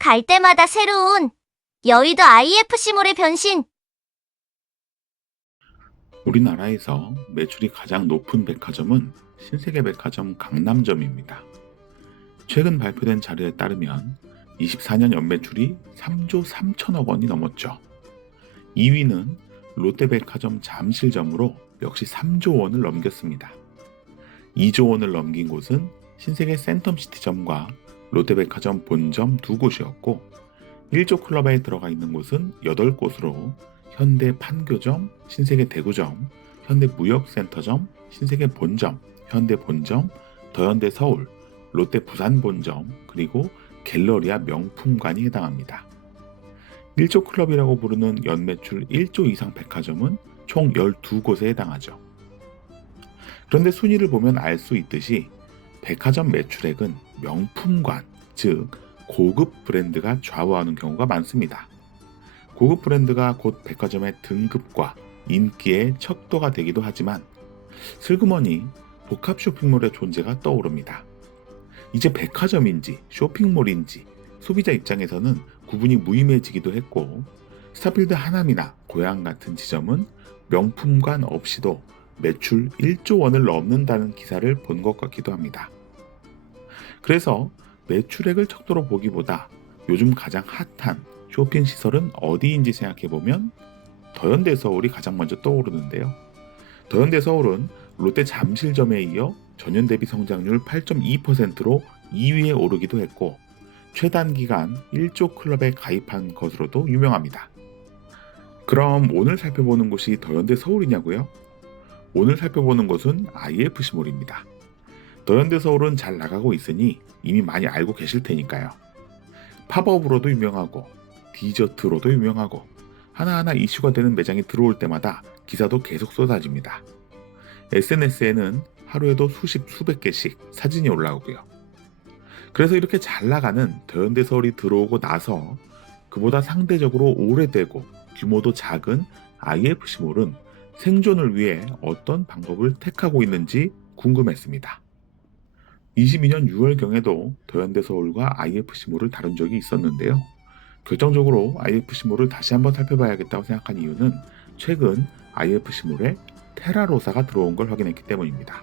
갈 때마다 새로운 여의도 IFC몰의 변신. 우리나라에서 매출이 가장 높은 백화점은 신세계백화점 강남점입니다. 최근 발표된 자료에 따르면 24년 연매출이 3조 3천억 원이 넘었죠. 2위는 롯데백화점 잠실점으로 역시 3조 원을 넘겼습니다. 2조 원을 넘긴 곳은 신세계 센텀시티점과 롯데백화점 본점 두 곳이었고 1조 클럽에 들어가 있는 곳은 8곳으로 현대 판교점, 신세계 대구점, 현대 무역센터점, 신세계 본점, 현대 본점, 더현대 서울, 롯데 부산 본점, 그리고 갤러리아 명품관이 해당합니다. 1조 클럽이라고 부르는 연매출 1조 이상 백화점은 총 12곳에 해당하죠. 그런데 순위를 보면 알 수 있듯이 백화점 매출액은 명품관, 즉 고급 브랜드가 좌우하는 경우가 많습니다. 고급 브랜드가 곧 백화점의 등급과 인기의 척도가 되기도 하지만 슬그머니 복합 쇼핑몰의 존재가 떠오릅니다. 이제 백화점인지 쇼핑몰인지 소비자 입장에서는 구분이 무의미해지기도 했고 스타필드 하남이나 고양 같은 지점은 명품관 없이도 매출 1조 원을 넘는다는 기사를 본 것 같기도 합니다. 그래서 매출액을 척도로 보기보다 요즘 가장 핫한 쇼핑 시설은 어디인지 생각해보면 더현대 서울이 가장 먼저 떠오르는데요. 더현대 서울은 롯데 잠실점에 이어 전년 대비 성장률 8.2%로 2위에 오르기도 했고 최단기간 1조 클럽에 가입한 것으로도 유명합니다. 그럼 오늘 살펴보는 곳이 더현대 서울이냐고요? 오늘 살펴보는 곳은 IFC몰입니다. 더현대 서울은 잘 나가고 있으니 이미 많이 알고 계실 테니까요. 팝업으로도 유명하고 디저트로도 유명하고 하나하나 이슈가 되는 매장이 들어올 때마다 기사도 계속 쏟아집니다. SNS에는 하루에도 수백 개씩 사진이 올라오고요. 그래서 이렇게 잘 나가는 더현대 서울이 들어오고 나서 그보다 상대적으로 오래되고 규모도 작은 IFC몰은 생존을 위해 어떤 방법을 택하고 있는지 궁금했습니다. 22년 6월경에도 더현대 서울과 IFC몰을 다룬 적이 있었는데요. 결정적으로 IFC몰을 다시 한번 살펴봐야겠다고 생각한 이유는 최근 IFC몰에 테라로사가 들어온 걸 확인했기 때문입니다.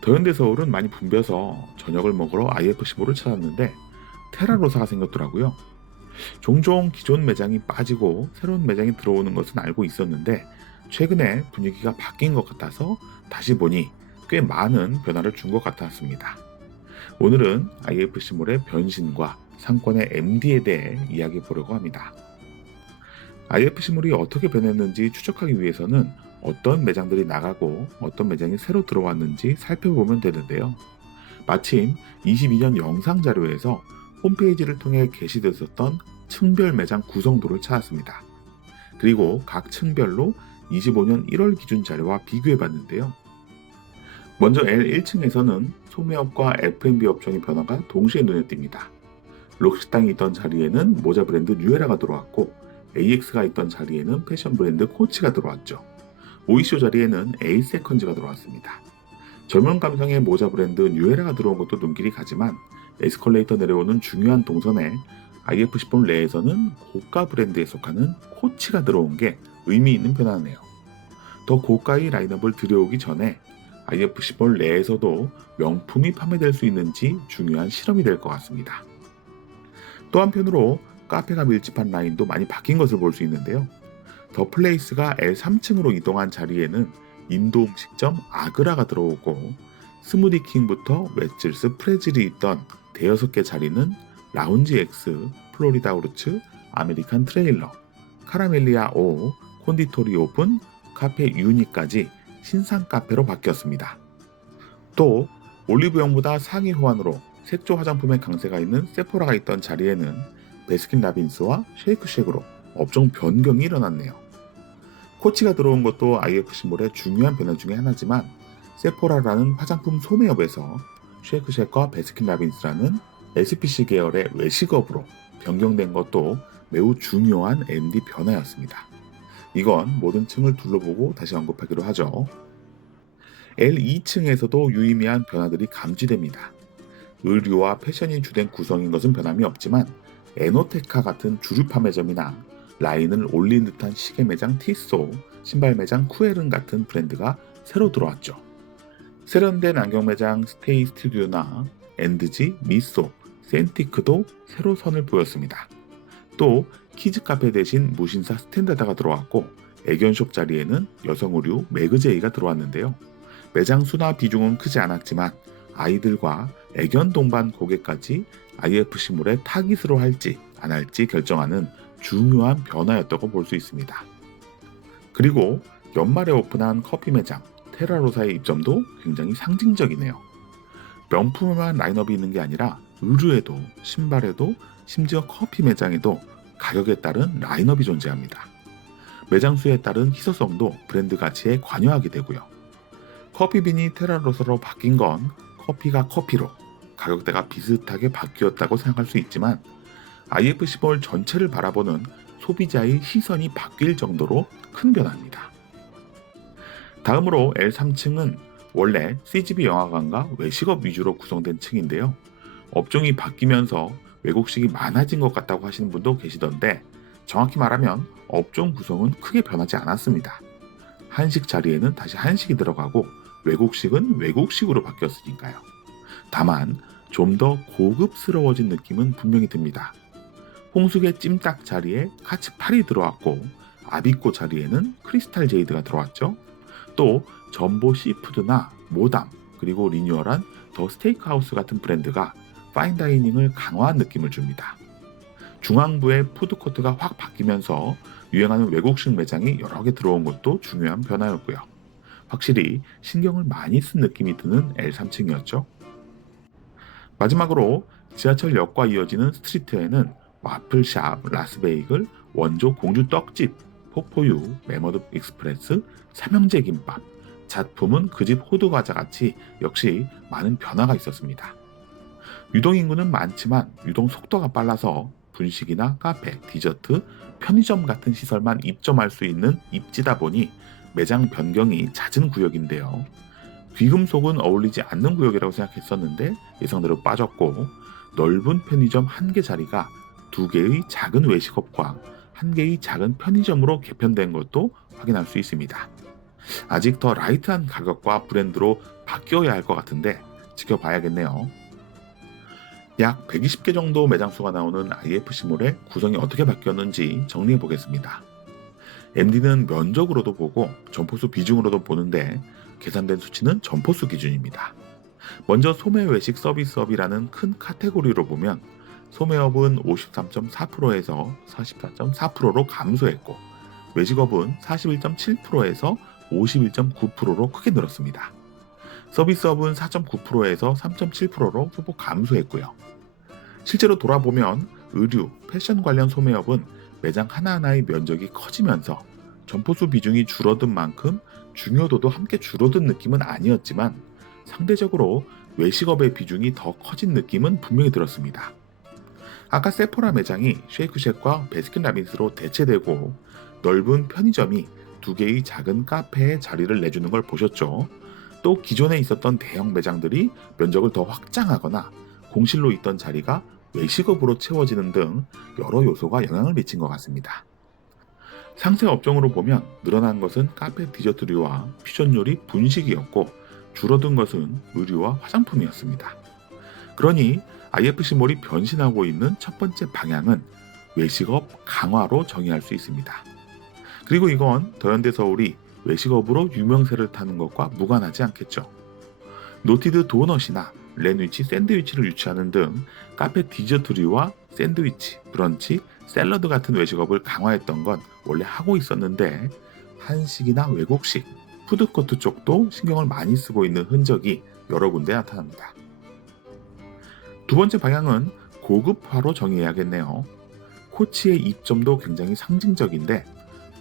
더현대 서울은 많이 붐벼서 저녁을 먹으러 IFC몰을 찾았는데 테라로사가 생겼더라고요. 종종 기존 매장이 빠지고 새로운 매장이 들어오는 것은 알고 있었는데 최근에 분위기가 바뀐 것 같아서 다시 보니 꽤 많은 변화를 준 것 같았습니다. 오늘은 IFC몰의 변신과 상권의 MD에 대해 이야기해 보려고 합니다. IFC몰이 어떻게 변했는지 추적하기 위해서는 어떤 매장들이 나가고 어떤 매장이 새로 들어왔는지 살펴보면 되는데요. 마침 22년 영상 자료에서 홈페이지를 통해 게시됐었던 층별 매장 구성도를 찾았습니다. 그리고 각 층별로 25년 1월 기준 자료와 비교해 봤는데요. 먼저 L1층에서는 소매업과 F&B 업종의 변화가 동시에 눈에 띕니다. 록식당이 있던 자리에는 모자 브랜드 뉴에라가 들어왔고 AX가 있던 자리에는 패션 브랜드 코치가 들어왔죠. 오이쇼 자리에는 에이세컨즈가 들어왔습니다. 젊은 감성의 모자 브랜드 뉴에라가 들어온 것도 눈길이 가지만 에스컬레이터 내려오는 중요한 동선에 IFC몰 내에서는 고가 브랜드에 속하는 코치가 들어온 게 의미 있는 변화네요. 더 고가의 라인업을 들여오기 전에 IFC몰 내에서도 명품이 판매될 수 있는지 중요한 실험이 될 것 같습니다. 또 한편으로 카페가 밀집한 라인도 많이 바뀐 것을 볼 수 있는데요. 더 플레이스가 L3층으로 이동한 자리에는 인도 음식점 아그라가 들어오고 스무디킹부터 웨질스 프레즐이 있던 대여섯 개 자리는 라운지 X, 플로리다 우르츠, 아메리칸 트레일러, 카라멜리아 오, 콘디토리 오픈, 카페 유니까지 신상 카페로 바뀌었습니다. 또 올리브영보다 상위 호환으로 색조 화장품의 강세가 있는 세포라가 있던 자리에는 베스킨라빈스와 쉐이크쉑으로 업종 변경이 일어났네요. 코치가 들어온 것도 IFC몰의 중요한 변화 중에 하나지만 세포라라는 화장품 소매업에서 쉐이크쉑과 베스킨라빈스라는 SPC 계열의 외식업으로 변경된 것도 매우 중요한 MD 변화였습니다. 이건 모든 층을 둘러보고 다시 언급하기로 하죠. L2층에서도 유의미한 변화들이 감지됩니다. 의류와 패션이 주된 구성인 것은 변함이 없지만 에노테카 같은 주류 판매점이나 라인을 올린 듯한 시계 매장 티소, 신발 매장 쿠에른 같은 브랜드가 새로 들어왔죠. 세련된 안경 매장 스테이 스튜디오나 엔드지, 미소, 센티크도 새로 선을 보였습니다. 또 키즈 카페 대신 무신사 스탠다드가 들어왔고 애견숍 자리에는 여성 의류 매그제이가 들어왔는데요. 매장 수나 비중은 크지 않았지만 아이들과 애견 동반 고객까지 IFC몰에 타깃으로 할지 안 할지 결정하는 중요한 변화였다고 볼 수 있습니다. 그리고 연말에 오픈한 커피 매장 테라로사의 입점도 굉장히 상징적이네요. 명품만 라인업이 있는 게 아니라 의류에도 신발에도 심지어 커피 매장에도 가격에 따른 라인업이 존재합니다. 매장 수에 따른 희소성도 브랜드 가치에 관여하게 되고요. 커피빈이 테라로사로 바뀐 건 커피가 커피로 가격대가 비슷하게 바뀌었다고 생각할 수 있지만 IFC몰 전체를 바라보는 소비자의 시선이 바뀔 정도로 큰 변화입니다. 다음으로 L3층은 원래 CGV 영화관과 외식업 위주로 구성된 층인데요. 업종이 바뀌면서 외국식이 많아진 것 같다고 하시는 분도 계시던데 정확히 말하면 업종 구성은 크게 변하지 않았습니다. 한식 자리에는 다시 한식이 들어가고 외국식은 외국식으로 바뀌었으니까요. 다만 좀 더 고급스러워진 느낌은 분명히 듭니다. 홍수개 찜닭 자리에 카츠팔이 들어왔고 아비꼬 자리에는 크리스탈 제이드가 들어왔죠. 또 전보 시푸드나 모담 그리고 리뉴얼한 더 스테이크하우스 같은 브랜드가 파인다이닝을 강화한 느낌을 줍니다. 중앙부의 푸드코트가 확 바뀌면서 유행하는 외국식 매장이 여러 개 들어온 것도 중요한 변화였고요. 확실히 신경을 많이 쓴 느낌이 드는 L3층이었죠. 마지막으로 지하철역과 이어지는 스트리트에는 와플샵, 라스베이글, 원조 공주 떡집, 포포유, 메머드 익스프레스, 삼형제 김밥, 잣품은 그 집 호두과자 같이 역시 많은 변화가 있었습니다. 유동 인구는 많지만 유동 속도가 빨라서 분식이나 카페, 디저트, 편의점 같은 시설만 입점할 수 있는 입지다 보니 매장 변경이 잦은 구역인데요. 귀금속은 어울리지 않는 구역이라고 생각했었는데 예상대로 빠졌고 넓은 편의점 1개 자리가 2개의 작은 외식업과 1개의 작은 편의점으로 개편된 것도 확인할 수 있습니다. 아직 더 라이트한 가격과 브랜드로 바뀌어야 할 것 같은데 지켜봐야겠네요. 약 120개 정도 매장 수가 나오는 IFC몰의 구성이 어떻게 바뀌었는지 정리해 보겠습니다. MD는 면적으로도 보고 점포수 비중으로도 보는데 계산된 수치는 점포수 기준입니다. 먼저 소매 외식 서비스업이라는 큰 카테고리로 보면 소매업은 53.4%에서 44.4%로 감소했고 외식업은 41.7%에서 51.9%로 크게 늘었습니다. 서비스업은 4.9%에서 3.7%로 소폭 감소했고요. 실제로 돌아보면 의류, 패션 관련 소매업은 매장 하나하나의 면적이 커지면서 점포수 비중이 줄어든 만큼 중요도도 함께 줄어든 느낌은 아니었지만 상대적으로 외식업의 비중이 더 커진 느낌은 분명히 들었습니다. 아까 세포라 매장이 쉐이크쉑과 베스킨라빈스로 대체되고 넓은 편의점이 2개의 작은 카페에 자리를 내주는 걸 보셨죠. 또 기존에 있었던 대형 매장들이 면적을 더 확장하거나 공실로 있던 자리가 외식업으로 채워지는 등 여러 요소가 영향을 미친 것 같습니다. 상세 업종으로 보면 늘어난 것은 카페 디저트류와 퓨전 요리 분식이었고 줄어든 것은 의류와 화장품이었습니다. 그러니 IFC몰이 변신하고 있는 첫 번째 방향은 외식업 강화로 정의할 수 있습니다. 그리고 이건 더현대서울이 외식업으로 유명세를 타는 것과 무관하지 않겠죠. 노티드 도넛이나 랜위치 샌드위치를 유치하는 등 카페 디저트류와 샌드위치, 브런치, 샐러드 같은 외식업을 강화했던 건 원래 하고 있었는데 한식이나 외국식, 푸드코트 쪽도 신경을 많이 쓰고 있는 흔적이 여러 군데 나타납니다. 두 번째 방향은 고급화로 정의해야겠네요. 코치의 입점도 굉장히 상징적인데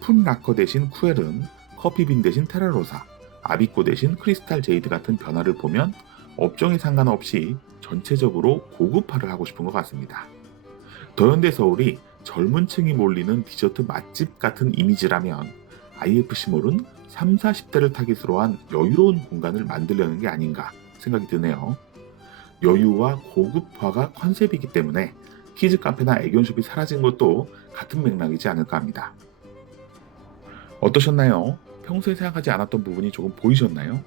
풋라커 대신 쿠엘은, 커피빈 대신 테라로사, 아비꼬 대신 크리스탈 제이드 같은 변화를 보면 업종에 상관없이 전체적으로 고급화를 하고 싶은 것 같습니다. 더현대서울이 젊은 층이 몰리는 디저트 맛집 같은 이미지라면 IFC몰은 30, 40대를 타깃으로 한 여유로운 공간을 만들려는 게 아닌가 생각이 드네요. 여유와 고급화가 컨셉이기 때문에 키즈 카페나 애견숍이 사라진 것도 같은 맥락이지 않을까 합니다. 어떠셨나요? 평소에 생각하지 않았던 부분이 조금 보이셨나요?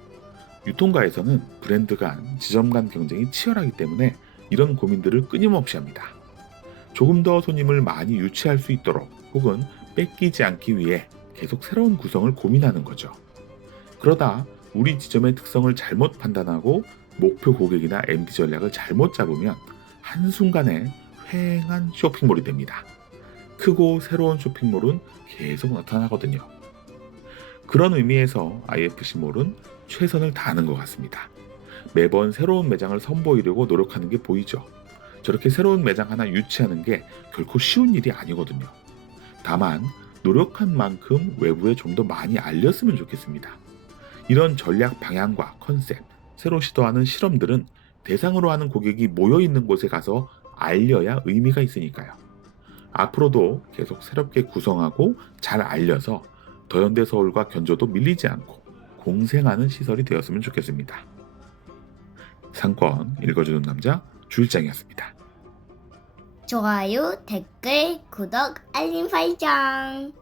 유통가에서는 브랜드 간, 지점 간 경쟁이 치열하기 때문에 이런 고민들을 끊임없이 합니다. 조금 더 손님을 많이 유치할 수 있도록 혹은 뺏기지 않기 위해 계속 새로운 구성을 고민하는 거죠. 그러다 우리 지점의 특성을 잘못 판단하고 목표 고객이나 MD 전략을 잘못 잡으면 한순간에 휑한 쇼핑몰이 됩니다. 크고 새로운 쇼핑몰은 계속 나타나거든요. 그런 의미에서 IFC몰은 최선을 다하는 것 같습니다. 매번 새로운 매장을 선보이려고 노력하는 게 보이죠. 저렇게 새로운 매장 하나 유치하는 게 결코 쉬운 일이 아니거든요. 다만 노력한 만큼 외부에 좀 더 많이 알렸으면 좋겠습니다. 이런 전략 방향과 컨셉, 새로 시도하는 실험들은 대상으로 하는 고객이 모여있는 곳에 가서 알려야 의미가 있으니까요. 앞으로도 계속 새롭게 구성하고 잘 알려서 더현대 서울과 견조도 밀리지 않고 공생하는 시설이 되었으면 좋겠습니다. 상권 읽어주는 남자 주일장이었습니다. 좋아요, 댓글, 구독, 알림 설정.